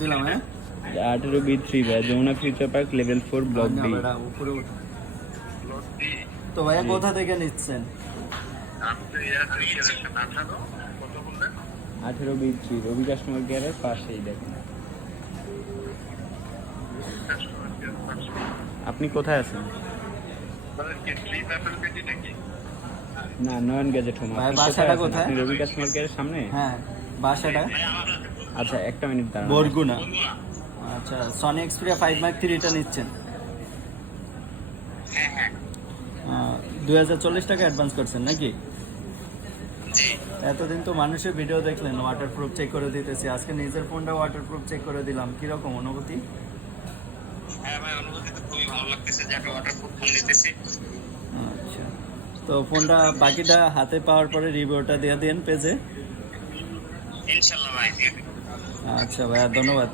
দিলাম হ্যাঁ 18B3 ভাই, Jamuna future park level 4 block না ডি। বেটা উপরে ওঠো। তো ভাইয়া কোথা থেকে নিচ্ছেন? 18B3 রবি কাস্টমার কেয়ারের পাশেই দেখেন। আপনি কোথায় আছেন? না, নয়ন গ্যাজেট হোম। ভাই, আপনি বাসাটা কোথায় আছেন? কোথায়? আপনি রবি কাস্টমার কেয়ারের সামনে? হ্যাঁ বাসাটা আচ্ছা, একটা মিনিট দাঁড়ান। বরগুনা। আচ্ছা, সনি এক্সপিরিয়া 5 মার্ক 3টা নিচ্ছেন। 2040 টাকা অ্যাডভান্স করছেন নাকি? এতদিন তো মানুষের ভিডিও দেখলেন ওয়াটারপ্রুফ চেক করে দিতেছি, আজকে নিজের ফোনটা ওয়াটারপ্রুফ চেক করে দিলাম, কিরকম অনুভূতি? হ্যাঁ ভাই, অনুভূতি তো খুবই ভালো লাগতেছে যে একটা ওয়াটারপ্রুফ ফোন নিতেছি। আচ্ছা, তো ফোনটা বাকিটা হাতে পাওয়ার পরে রিভিউটা দিয়ে দিন পেজে। ইনশাল্লাহ ভাই। আচ্ছা ভাইয়া, ধন্যবাদ।